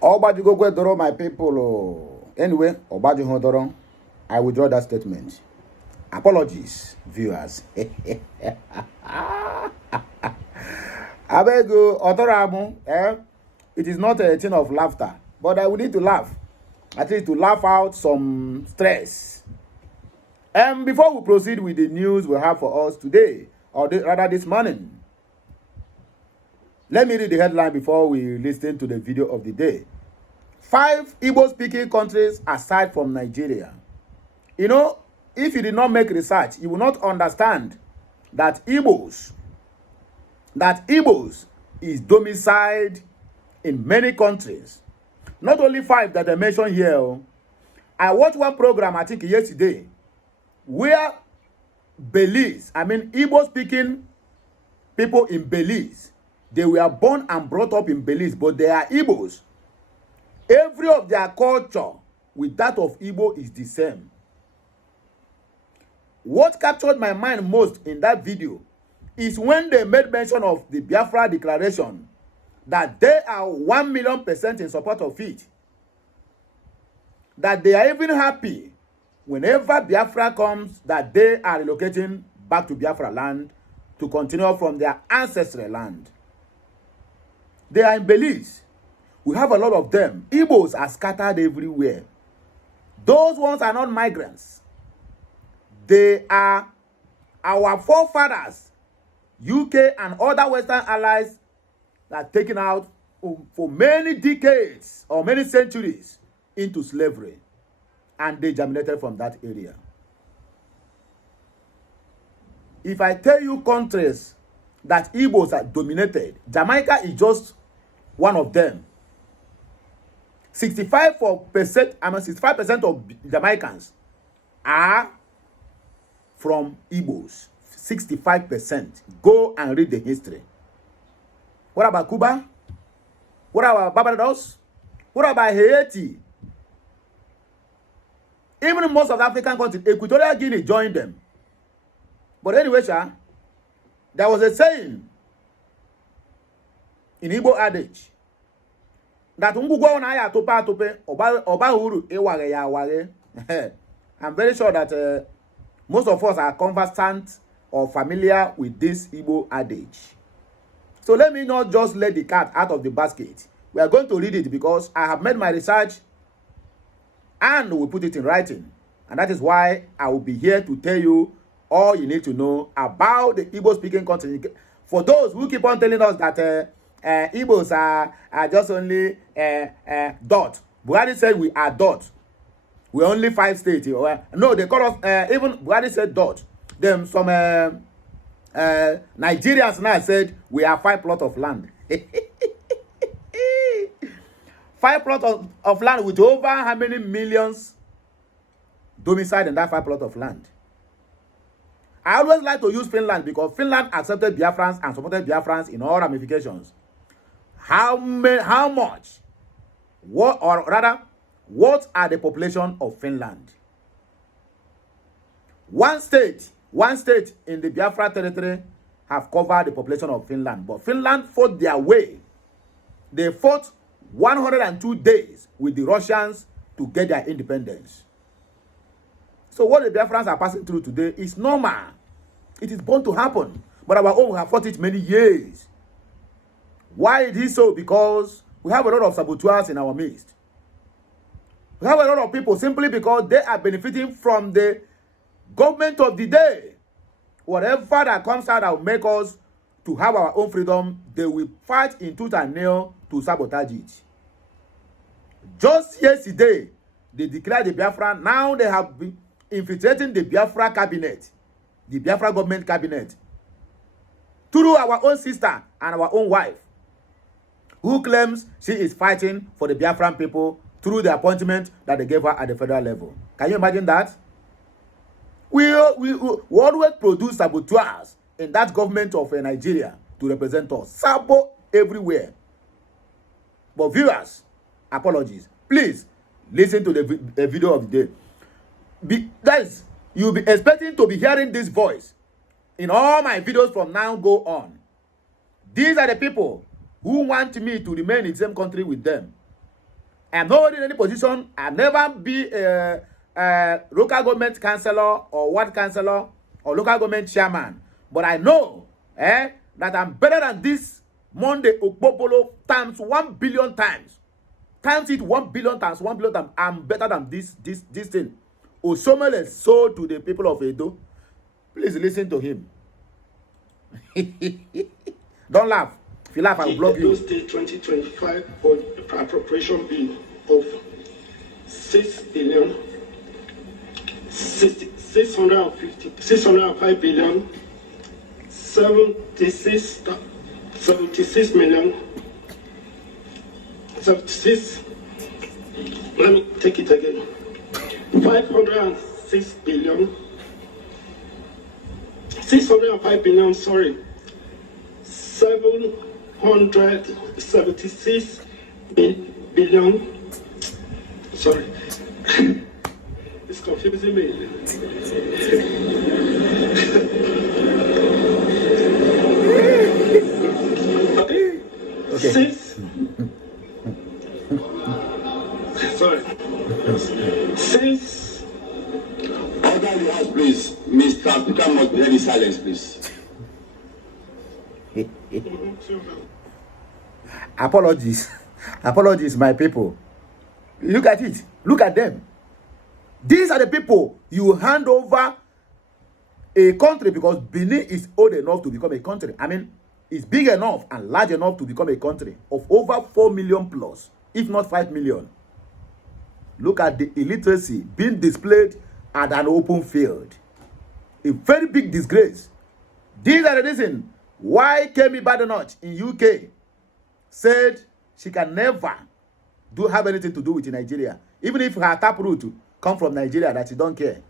Obajugo Doro, my people. Anyway, Obajugo Doro, I withdraw that statement. Apologies, viewers. I beg you, Otoramu, it is not a thing of laughter, but I will need to laugh. At least to laugh out some stress. And before we proceed with the news we have for us today, or rather this morning, let me read the headline before we listen to the video of the day. 5 Igbo-speaking countries aside from Nigeria. You know, if you did not make research, you will not understand that Igbos is domiciled in many countries. Not only 5 that I mentioned here. I watched one program, I think yesterday, where Belize, Igbo-speaking people in Belize, they were born and brought up in Belize, but they are Igbos. Every of their culture with that of Igbo is the same. What captured my mind most in that video is when they made mention of the Biafra declaration, that they are 1,000,000% in support of it. That they are even happy whenever Biafra comes, that they are relocating back to Biafra land to continue from their ancestral land. They are in Belize. We have a lot of them. Igbos are scattered everywhere. Those ones are not migrants. They are our forefathers, UK and other Western allies, that are taken out for many decades or many centuries into slavery. And they germinated from that area. If I tell you countries that Igbos are dominated, Jamaica is just one of them. 65% of Jamaicans are from Igbos. 65%. Go and read the history. What about Cuba? What about Barbados? What about Haiti? Even most of the African countries, Equatorial Guinea joined them. But anyway, there was a saying in Igbo adage that I'm very sure that most of us are conversant or familiar with this Igbo adage. So let me not just let the cat out of the basket. We are going to read it because I have made my research and we put it in writing. And that is why I will be here to tell you all you need to know about the Igbo-speaking country. For those who keep on telling us that Igbos are just only dot. Buhari said we are dot. We're only 5 states. No, they call us, even Buhari said dot. Then some Nigerians now said we are 5 plots of land. 5 plots of land with over how many millions domiciled in that 5 plots of land. I always like to use Finland because Finland accepted Biafrans and supported Biafrans in all ramifications. How much? What are the population of Finland? One state in the Biafra territory have covered the population of Finland. But Finland fought their way. They fought 102 days with the Russians to get their independence. So what the Biafrans are passing through today is normal. It is bound to happen. But our own have fought it many years. Why is it so? Because we have a lot of saboteurs in our midst. We have a lot of people simply because they are benefiting from the government of the day. Whatever that comes out that will make us to have our own freedom, they will fight in tooth and nail to sabotage it. Just yesterday, they declared the Biafra. Now they have been infiltrating the Biafra cabinet, the Biafra government cabinet, through our own sister and our own wife, who claims she is fighting for the Biafran people through the appointment that they gave her at the federal level. Can you imagine that? We always produce saboteurs in that government of Nigeria to represent us. Sabo everywhere. But viewers, apologies. Please listen to the video of the day. Guys, you'll be expecting to be hearing this voice in all my videos from now go on. These are the people who want me to remain in the same country with them. I'm not holding any position. I'll never be a local government councillor or ward councillor or local government chairman. But I know that I'm better than this Monday Okpopolo times 1 billion times. Times it 1 billion times 1 billion times. I'm better than this thing. Osomole sold to the people of Edo. Please listen to him. Don't laugh. If you laugh, I will block you. The State 2025 appropriation bill of 605 billion 76 million 76. Let me take it again. 506 billion 605 billion, sorry, 776 billion. Sorry, it's confusing me. Okay. Sorry. Since order the house, please. Mr. Speaker must be very silent, please. Apologies, my people. Look at it. Look at them. These are the people you hand over a country, because Benin is old enough to become a country. I mean, it's big enough and large enough to become a country of over 4 million plus, if not 5 million. Look at the illiteracy being displayed at an open field. A very big disgrace. These are the reasons why Kemi Badenoch in UK said she can never have anything to do with Nigeria. Even if her taproot come from Nigeria, that she don't care.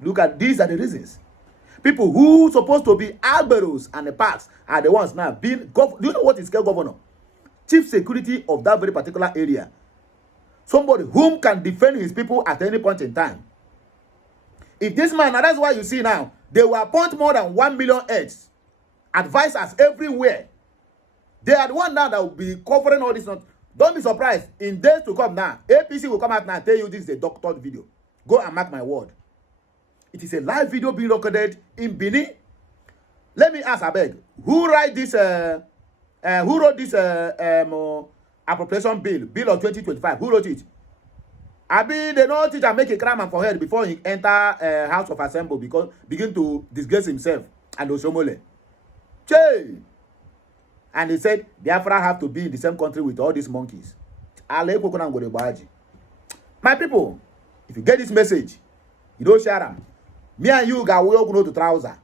Look at, these are the reasons. People who supposed to be alberos and the parks are the ones now being do you know what is called governor? Chief security of that very particular area. Somebody whom can defend his people at any point in time. If this man, and that's why you see now, they will appoint more than 1 million heads, advisors everywhere. They are the one now that will be covering all this. Don't be surprised. In days to come now, APC will come out now and tell you this is a doctored video. Go and mark my word. It is a live video being recorded in Benin. Let me ask, I beg, who wrote this appropriation bill of 2025? Who wrote it? Abi, they know teacher make a crime for head before he enter House of Assembly, because begin to disgrace himself and Osomole. Che! And he said Biafra have to be in the same country with all these monkeys. My people, if you get this message, you don't share them. Me and you got we go to trouser.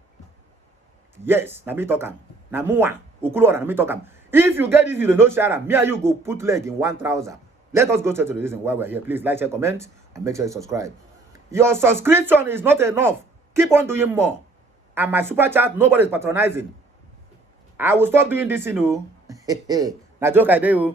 Yes, na me talk am. Na muwa okulora na me talk am. If you get this, you don't share them. Me and you go put leg in one trouser. Let us go to the reason why we're here. Please like, share, comment, and make sure you subscribe. Your subscription is not enough. Keep on doing more. And my super chat, nobody is patronizing. I will stop doing this, you know. Na joke I do.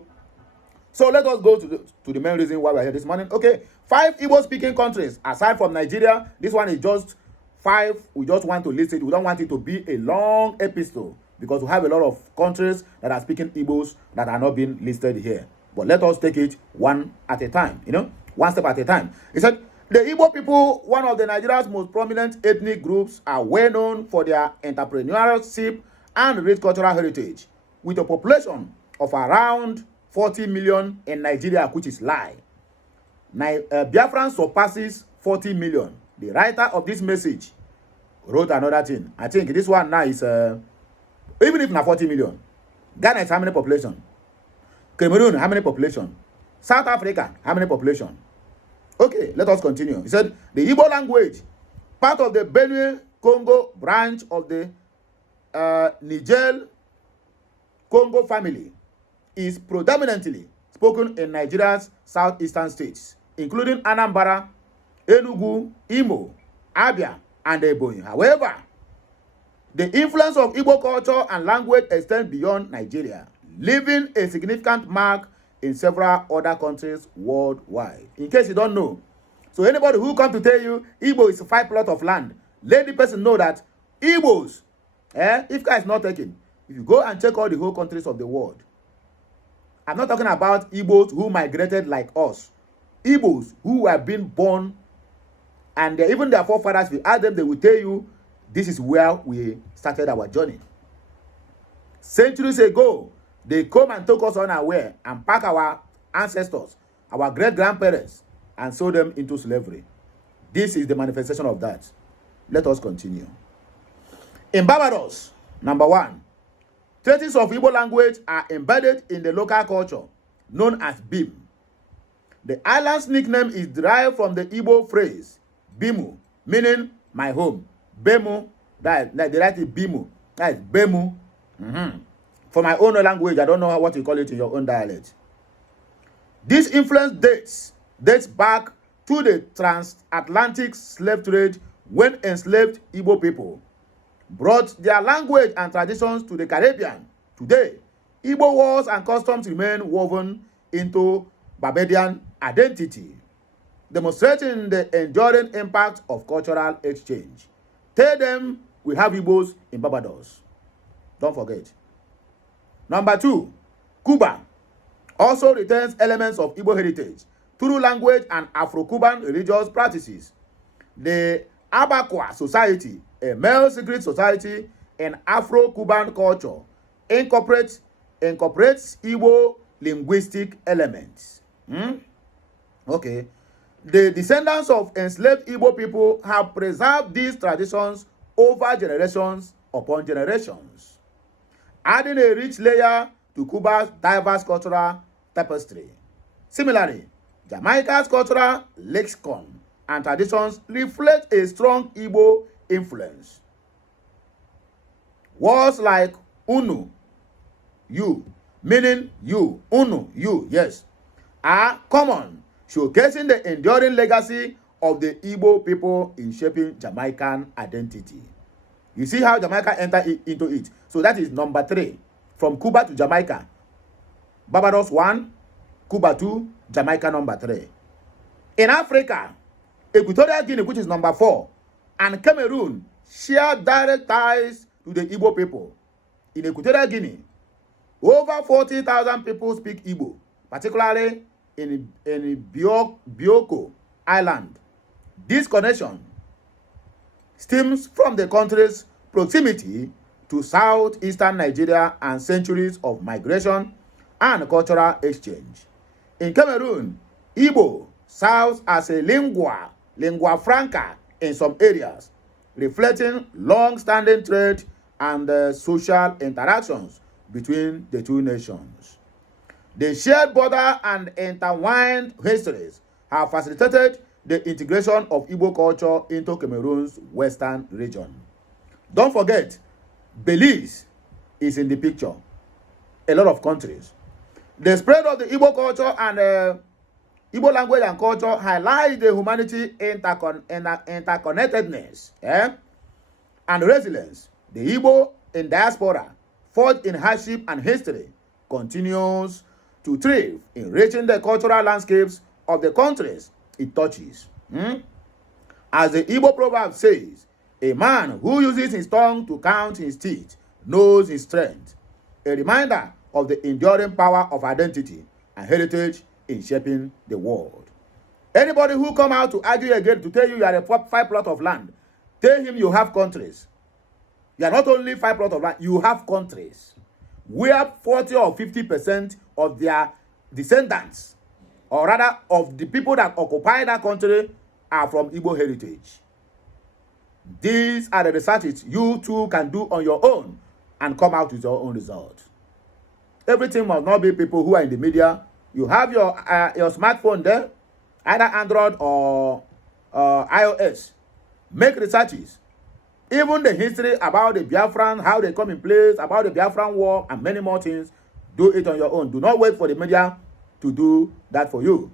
So let us go to the main reason why we're here this morning. Okay, 5 Igbo-speaking countries aside from Nigeria. This one is just 5. We just want to list it. We don't want it to be a long episode, because we have a lot of countries that are speaking Igbos that are not being listed here. But let us take it one at a time, you know, one step at a time. He said, the Igbo people, one of the Nigeria's most prominent ethnic groups, are well known for their entrepreneurship and rich cultural heritage, with a population of around 40 million in Nigeria, which is lie. Biafrans surpasses 40 million. The writer of this message wrote another thing. I think this one now is, even if not 40 million, Ghana is how many population? Cameroon, how many population? South Africa, how many population? Okay, let us continue. He said, the Igbo language, part of the Benue Congo branch of the Niger Congo family, is predominantly spoken in Nigeria's southeastern states, including Anambra, Enugu, Imo, Abia, and Ebonyi. However, the influence of Igbo culture and language extends beyond Nigeria, leaving a significant mark in several other countries worldwide. In case you don't know, so anybody who comes to tell you Igbo is a 5 plot of land, let the person know that Igbos, if guys not taken, if you go and check all the whole countries of the world, I'm not talking about Igbos who migrated like us. Igbos who were being born, and even their forefathers, if you ask them, they will tell you, this is where we started our journey. Centuries ago, they come and took us unaware and pack our ancestors, our great-grandparents, and sold them into slavery. This is the manifestation of that. Let us continue. In Barbados, number 1, traces of Igbo language are embedded in the local culture known as Bim. The island's nickname is derived from the Igbo phrase Bimu, meaning my home. Bemu, they write it Bimu, that is Bemu. For my own language, I don't know what you call it in your own dialect. This influence dates back to the transatlantic slave trade when enslaved Igbo people brought their language and traditions to the Caribbean. Today, Igbo words and customs remain woven into Barbadian identity, demonstrating the enduring impact of cultural exchange. Tell them we have Igbos in Barbados. Don't forget. Number 2, Cuba also retains elements of Igbo heritage through language and Afro-Cuban religious practices. The Abacoa Society, a male secret society in Afro-Cuban culture, incorporates Igbo linguistic elements. Okay. The descendants of enslaved Igbo people have preserved these traditions over generations upon generations, adding a rich layer to Cuba's diverse cultural tapestry. Similarly, Jamaica's cultural lexicon and traditions reflect a strong Igbo influence. Words like unu, you, meaning you, unu, you, yes, are common, showcasing the enduring legacy of the Igbo people in shaping Jamaican identity. You see how Jamaica entered into it. So that is number 3. From Cuba to Jamaica. Barbados 1, Cuba 2, Jamaica number 3. In Africa, Equatorial Guinea, which is number 4, and Cameroon share direct ties to the Igbo people. In Equatorial Guinea, over 40,000 people speak Igbo, particularly in Bioko Island. This connection stems from the country's proximity to southeastern Nigeria and centuries of migration and cultural exchange. In Cameroon, Igbo serves as a lingua franca in some areas, reflecting long-standing trade and social interactions between the two nations. The shared border and intertwined histories have facilitated the integration of Igbo culture into Cameroon's western region. Don't forget, Belize is in the picture. A lot of countries. The spread of the Igbo culture and Igbo language and culture highlights the humanity interconnectedness and resilience. The Igbo in diaspora, forged in hardship and history, continues to thrive, enriching the cultural landscapes of the countries it touches. As the Igbo proverb says, a man who uses his tongue to count his teeth knows his strength. A reminder of the enduring power of identity and heritage in shaping the world. Anybody who come out to argue again to tell you are a 5 plot of land, tell him you have countries. You are not only 5 plot of land, you have countries where 40 or 50% of their descendants, or rather of the people that occupy that country, are from Igbo heritage. These are the researches you too can do on your own and come out with your own result. Everything must not be people who are in the media. You have your smartphone there, either Android or iOS. Make researches. Even the history about the Biafrans, how they come in place, about the Biafran war, and many more things, do it on your own. Do not wait for the media to do that for you.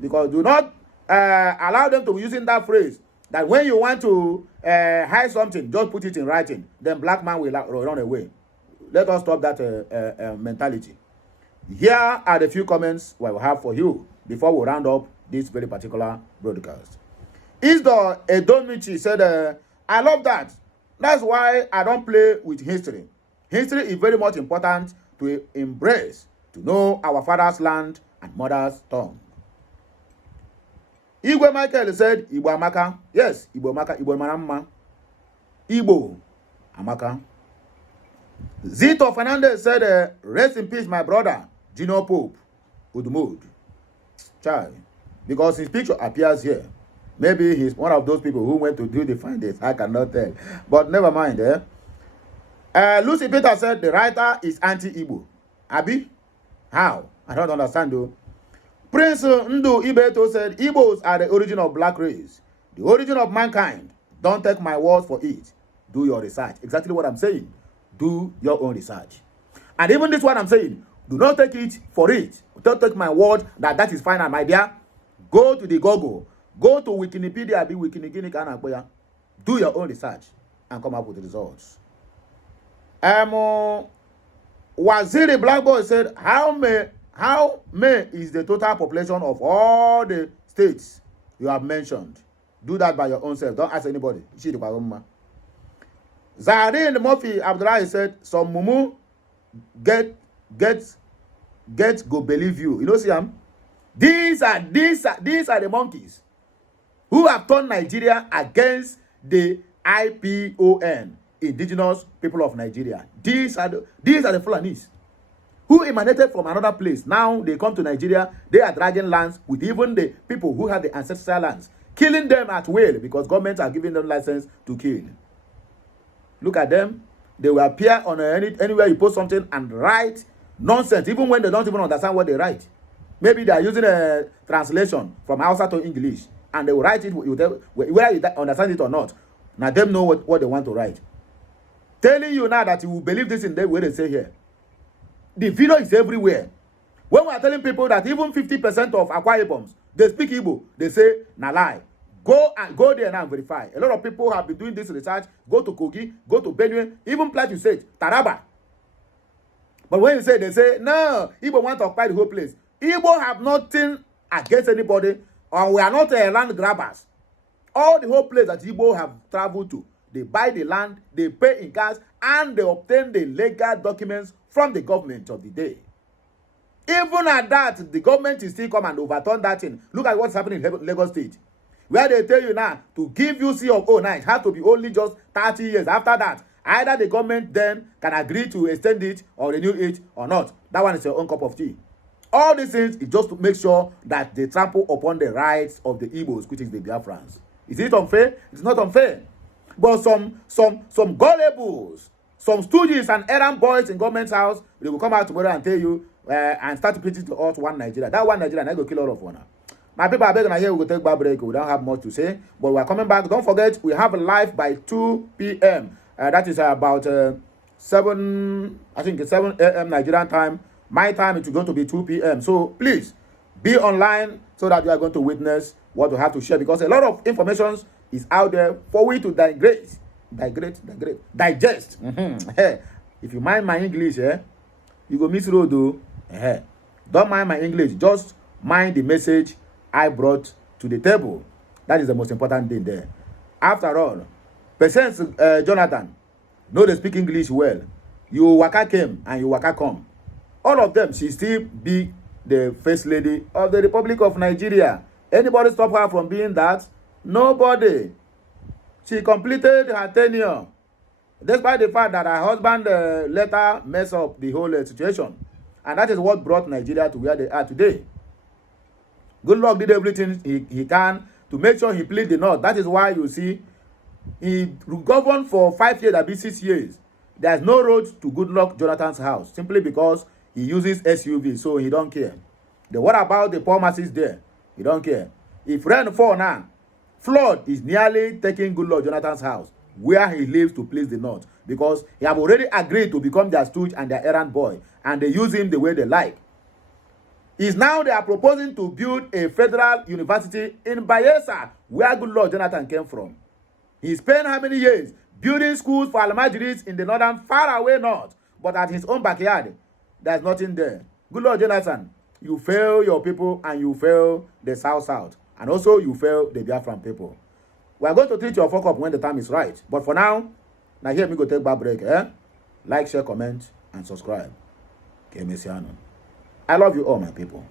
Because do not allow them to be using that phrase that when you want to hide something, just put it in writing. Then black man will run away. Let us stop that mentality. Here are the few comments we will have for you before we round up this very particular broadcast. Isdor Edomichi said, I love that. That's why I don't play with history. History is very much important to embrace to know our father's land and mother's tongue. Igwe Michael said, Igbo amaka. Yes, Igbo amaka. Igbo manama. Igbo amaka. Zito Fernandez said, rest in peace, my brother, Gino Pope, Udumud. Child. Because his picture appears here. Maybe he's one of those people who went to do the findings. I cannot tell. But never mind, Lucy Peter said, the writer is anti-Igbo. Abi? How? I don't understand though. Prince Ndu Ibeto said, Igbos are the origin of black race. The origin of mankind. Don't take my word for it. Do your research. Exactly what I'm saying. Do your own research. And even this one I'm saying, do not take it for it. Don't take my word that is fine, my dear. Go to the Google. Go to Wikipedia. Do your own research and come up with the results. Waziri Black Boy said, how many is the total population of all the states you have mentioned? Do that by your own self. Don't ask anybody. Zarin Murphy Abdullah said, some mumu get go believe you. You know, see them? These are the monkeys who have turned Nigeria against the IPON, indigenous people of Nigeria. These are the Fulanis who emanated from another place. Now they come to Nigeria. They are dragging lands with even the people who have the ancestral lands, killing them at will because governments are giving them license to kill. Look at them. They will appear on anywhere you post something and write nonsense, even when they don't even understand what they write. Maybe they are using a translation from Hausa to English, and they will write it whether you understand it or not. Now them know what they want to write. Telling you now that you will believe this in the way they say here. The video is everywhere. When we are telling people that even 50% of Akwa Iboms, they speak Igbo, they say, na lie. Go there now and verify. A lot of people have been doing this research. Go to Kogi, go to Benue, even Plateau State, Taraba. But when you say, they say, no, Igbo want to occupy the whole place. Igbo have nothing against anybody, or we are not land grabbers. All the whole place that Igbo have traveled to, they buy the land, they pay in cash, and they obtain the legal documents from the government of the day. Even at that, the government is still come and overturn that thing. Look at what's happening in Lagos State, where they tell you now to give you C of O now, it has to be only just 30 years. After that, either the government then can agree to extend it or renew it or not. That one is your own cup of tea. All these things is just to make sure that they trample upon the rights of the Igbos, which is the Biafrans. Is it unfair? It's not unfair. But some gullibles, some stooges and errand boys in government's house, they will come out tomorrow and tell you and start preaching to us one Nigeria. That one Nigeria, and I go kill all of one. My people are begging here, we will take back break. We don't have much to say, but we are coming back. Don't forget, we have a live by 2 p.m. That is about 7 a.m. Nigerian time. My time it is going to be 2 p.m. So please be online so that you are going to witness what we have to share, because a lot of information is out there for we to digest. If you mind my English, you go miss road though. Don't mind my English. Just mind the message I brought to the table. That is the most important thing there. After all, Patience Jonathan, know they speak English well. You waka came and you waka come. All of them, she still be the first lady of the Republic of Nigeria. Anybody stop her from being that? Nobody. She completed her tenure, despite the fact that her husband later messed up the whole situation. And that is what brought Nigeria to where they are today. Good luck did everything he can to make sure he plead the North. That is why you see he governed for 5 years, that be 6 years. There's no road to Good Luck Jonathan's house, simply because he uses SUV, so he don't care. What about the poor masses there? He don't care. If rain fall now, flood is nearly taking Good Luck Jonathan's house, where he lives, to please the North, because he have already agreed to become their stooge and their errand boy, and they use him the way they like. Is now they are proposing to build a federal university in Bayelsa, where Good Luck Jonathan came from. He spent how many years building schools for Almajiris in the northern, far away north, but at his own backyard, there's nothing there. Good Lord Jonathan, you fail your people and you fail the South, and also you fail the Biafran people. We are going to treat your fuck up when the time is right. But for now here me go take back break. Like, share, comment, and subscribe. Kemesiano. I love you all, my people.